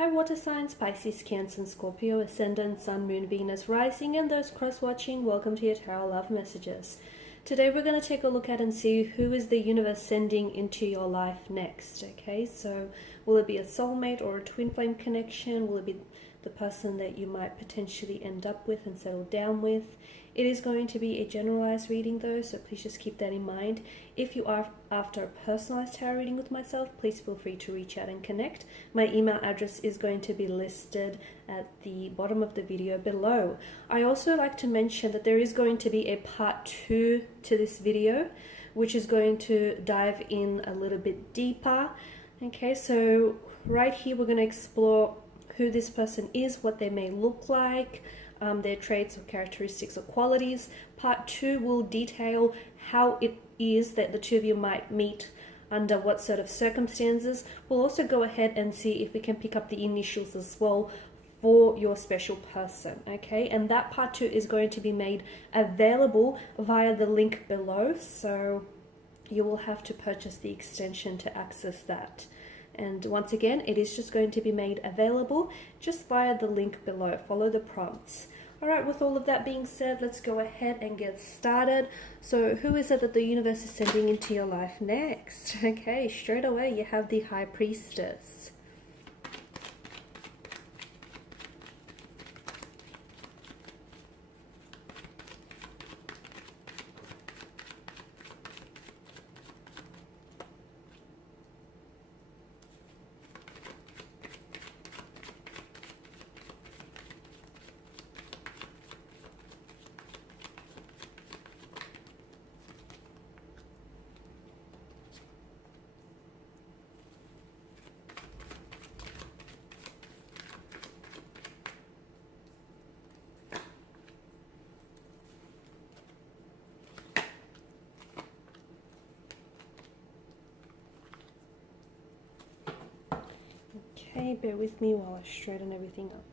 Hi water signs, Pisces, Cancer, and Scorpio, Ascendant, Sun, Moon, Venus, Rising, and those cross-watching, welcome to your Tarot Love Messages. Today we're going to take a look at and see who is the universe sending into your life next, okay? So will it be a soulmate or a twin flame connection? Will it be the person that you might potentially end up with and settle down with? It is going to be a generalized reading though, so please just keep that in mind. If you are after a personalized tarot reading with myself, please feel free to reach out and connect. My email address is going to be listed at the bottom of the video below. I also like to mention that there is going to be a part 2 to this video, which is going to dive in a little bit deeper. Okay, so right here we're going to explore who this person is, what they may look like, their traits or characteristics or qualities. Part 2 will detail how it is that the two of you might meet, under what sort of circumstances. We'll also go ahead and see if we can pick up the initials as well for your special person, okay? And that part 2 is going to be made available via the link below, so you will have to purchase the extension to access that. And once again, it is just going to be made available just via the link below. Follow the prompts. All right, with all of that being said, let's go ahead and get started. So who is it that the universe is sending into your life next? Okay, straight away you have the High Priestess. Okay, bear with me while I straighten everything up.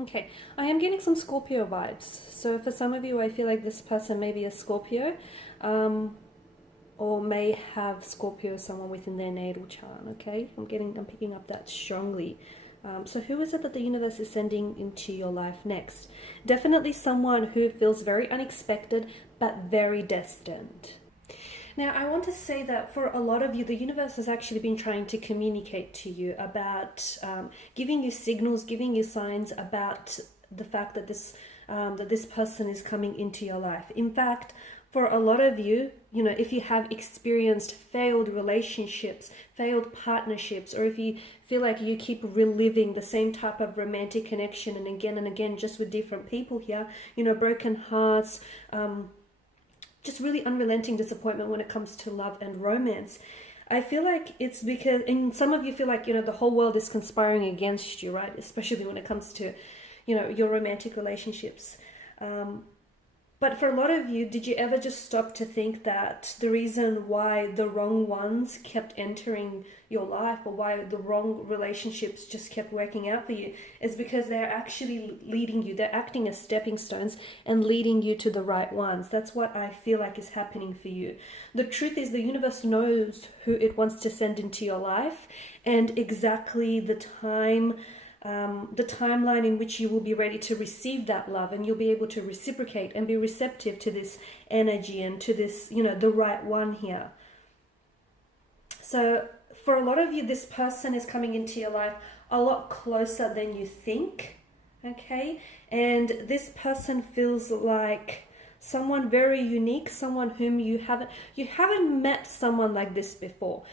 Okay, I am getting some Scorpio vibes. So for some of you, I feel like this person may be a Scorpio, or may have Scorpio, someone within their natal chart, okay? I'm picking up that strongly. So who is it that the universe is sending into your life next? Definitely someone who feels very unexpected, but very destined. Now, I want to say that for a lot of you, the universe has actually been trying to communicate to you about giving you signals, giving you signs about the fact that this person is coming into your life. In fact, for a lot of you, if you have experienced failed relationships, failed partnerships, or if you feel like you keep reliving the same type of romantic connection and again, just with different people here, broken hearts, just really unrelenting disappointment when it comes to love and romance. I feel like it's because, and some of you feel like, the whole world is conspiring against you, right? Especially when it comes to, your romantic relationships. But for a lot of you, did you ever just stop to think that the reason why the wrong ones kept entering your life, or why the wrong relationships just kept working out for you, is because they're actually leading you, they're acting as stepping stones and leading you to the right ones. That's what I feel like is happening for you. The truth is the universe knows who it wants to send into your life, and exactly the timeline in which you will be ready to receive that love, and you'll be able to reciprocate and be receptive to this energy and to this, the right one here. So for a lot of you, this person is coming into your life a lot closer than you think, okay? And this person feels like someone very unique, someone whom you haven't met someone like this before.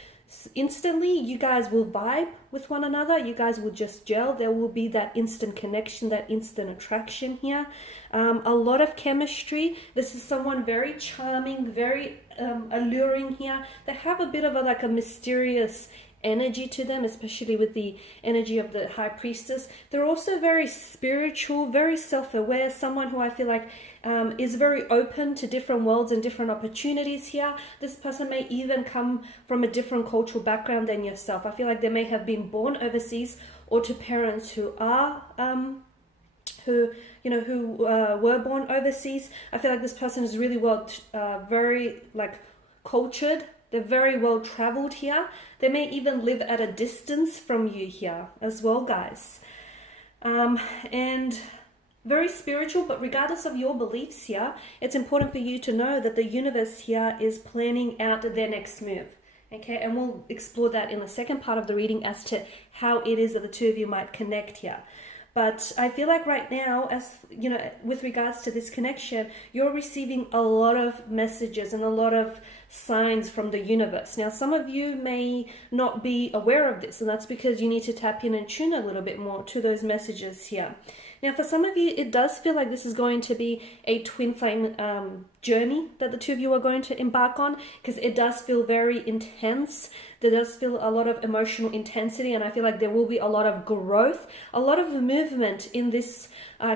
Instantly, you guys will vibe with one another, you guys will just gel, there will be that instant connection, that instant attraction here, a lot of chemistry. This is someone very charming, very alluring here. They have a bit of a mysterious energy to them, especially with the energy of the High Priestess. They're also very spiritual, very self-aware, someone who I feel like is very open to different worlds and different opportunities here. This person may even come from a different cultural background than yourself. I feel like they may have been born overseas, or to parents who are who were born overseas. I feel like this person is really very cultured, They're very well traveled here. They may even live at a distance from you here as well, guys. And very spiritual, but regardless of your beliefs here, it's important for you to know that the universe here is planning out their next move. Okay, and we'll explore that in the second part of the reading as to how it is that the two of you might connect here. But I feel like right now, as you know, with regards to this connection, you're receiving a lot of messages and a lot of signs from the universe. Now, some of you may not be aware of this, and that's because you need to tap in and tune a little bit more to those messages here. Now, for some of you, it does feel like this is going to be a twin flame journey that the two of you are going to embark on, because it does feel very intense. There does feel a lot of emotional intensity, and I feel like there will be a lot of growth, a lot of movement in this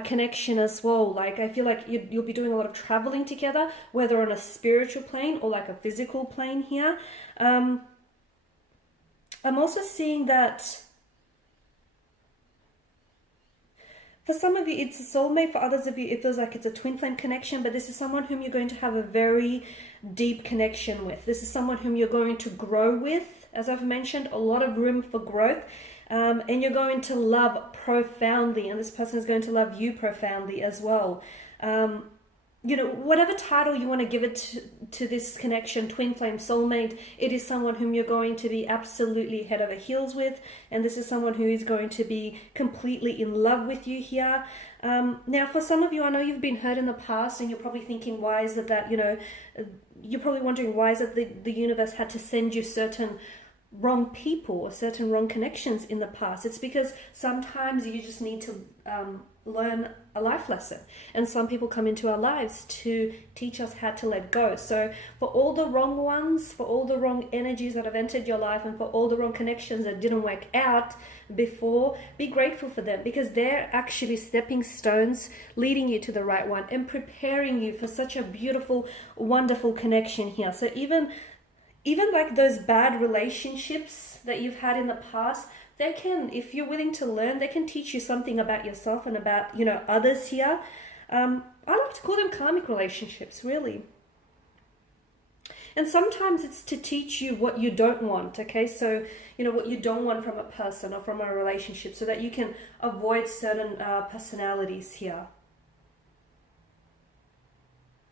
connection as well. Like, I feel like you'll be doing a lot of traveling together, whether on a spiritual plane or like a physical plane here. I'm also seeing that for some of you, it's a soulmate. For others of you, it feels like it's a twin flame connection, but this is someone whom you're going to have a very deep connection with. This is someone whom you're going to grow with. As I've mentioned, a lot of room for growth. And you're going to love profoundly, and this person is going to love you profoundly as well. You know, whatever title you want to give it to this connection, twin flame, soulmate, it is someone whom you're going to be absolutely head over heels with, and this is someone who is going to be completely in love with you here. Now, for some of you, I know you've been hurt in the past, and you're probably thinking, why is it that, you know, you're probably wondering, why is it the universe had to send you certain wrong people or certain wrong connections in the past? It's because sometimes you just need to learn a life lesson, and some people come into our lives to teach us how to let go. So for all the wrong ones, for all the wrong energies that have entered your life, and for all the wrong connections that didn't work out before, be grateful for them, because they're actually stepping stones leading you to the right one and preparing you for such a beautiful, wonderful connection here. So even like those bad relationships that you've had in the past, they can, if you're willing to learn, they can teach you something about yourself and about, you know, others here. I like to call them karmic relationships, really. And sometimes it's to teach you what you don't want, okay? So, you know, what you don't want from a person or from a relationship, so that you can avoid certain personalities here.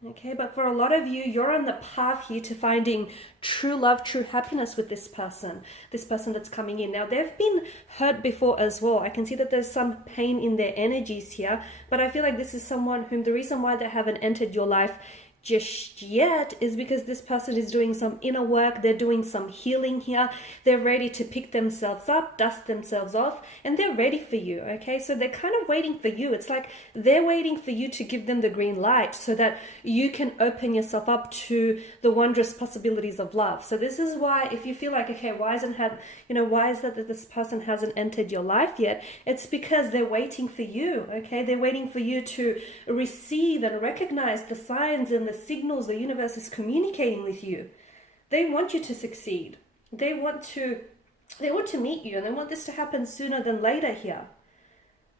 Okay, but for a lot of you, you're on the path here to finding true love, true happiness with this person that's coming in. Now, they've been hurt before as well. I can see that there's some pain in their energies here, but I feel like this is someone whom the reason why they haven't entered your life just yet is because this person is doing some inner work. They're doing some healing here. They're ready to pick themselves up, dust themselves off, and they're ready for you, okay? So they're kind of waiting for you. It's like they're waiting for you to give them the green light so that you can open yourself up to the wondrous possibilities of love. So this is why, if you feel like, okay, why is it that this person hasn't entered your life yet? It's because they're waiting for you, okay? They're waiting for you to receive and recognize the signs and the signals the universe is communicating with you. They want you to succeed. They want to meet you, and they want this to happen sooner than later here.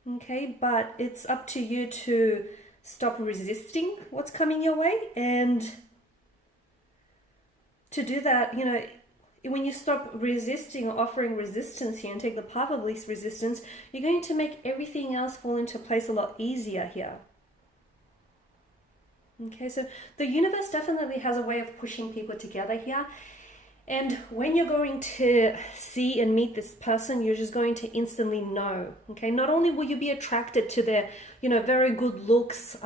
Okay, but it's up to you to stop resisting what's coming your way, and to do that, you know, when you stop resisting or offering resistance here and take the path of least resistance, you're going to make everything else fall into place a lot easier here. Okay, so the universe definitely has a way of pushing people together here. And when you're going to see and meet this person, you're just going to instantly know. Okay, not only will you be attracted to their, you know, very good looks,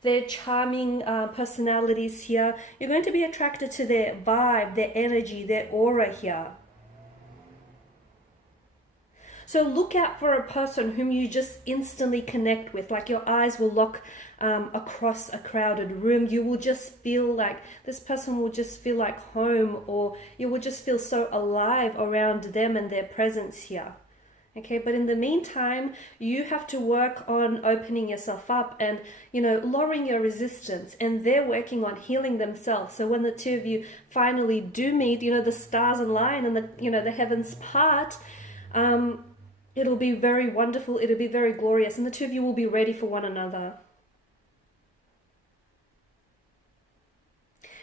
their charming personalities here, you're going to be attracted to their vibe, their energy, their aura here. So look out for a person whom you just instantly connect with, like your eyes will lock across a crowded room. You will just feel like this person will just feel like home, or you will just feel so alive around them and their presence here. Okay, but in the meantime, you have to work on opening yourself up and, you know, lowering your resistance, and they're working on healing themselves. So when the two of you finally do meet, you know, the stars align and the heavens part, it'll be very wonderful, it'll be very glorious, and the two of you will be ready for one another.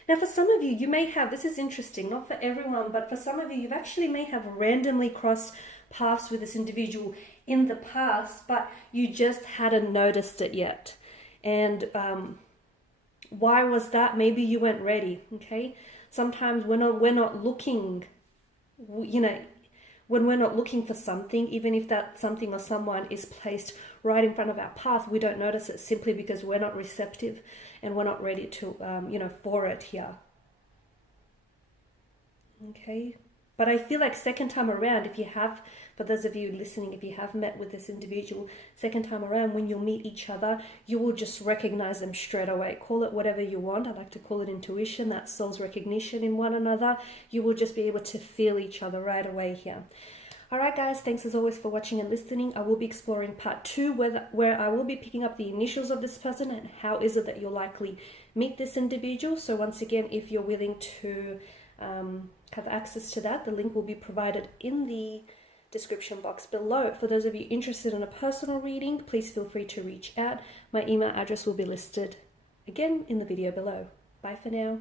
Now, for some of you, you may have, this is interesting, not for everyone, but for some of you, you've actually may have randomly crossed paths with this individual in the past, but you just hadn't noticed it yet. And why was that? Maybe you weren't ready, okay? Sometimes we're not looking, you know, when we're not looking for something, even if that something or someone is placed right in front of our path, we don't notice it simply because we're not receptive and we're not ready to, for it here. Okay. But I feel like second time around, if you have, for those of you listening, if you have met with this individual, second time around, when you'll meet each other, you will just recognize them straight away. Call it whatever you want. I like to call it intuition. That's soul's recognition in one another. You will just be able to feel each other right away here. All right, guys, thanks as always for watching and listening. I will be exploring part 2 where I will be picking up the initials of this person and how is it that you'll likely meet this individual. So once again, if you're willing to have access to that, the link will be provided in the description box below. For those of you interested in a personal reading, please feel free to reach out. My email address will be listed again in the video below. Bye for now.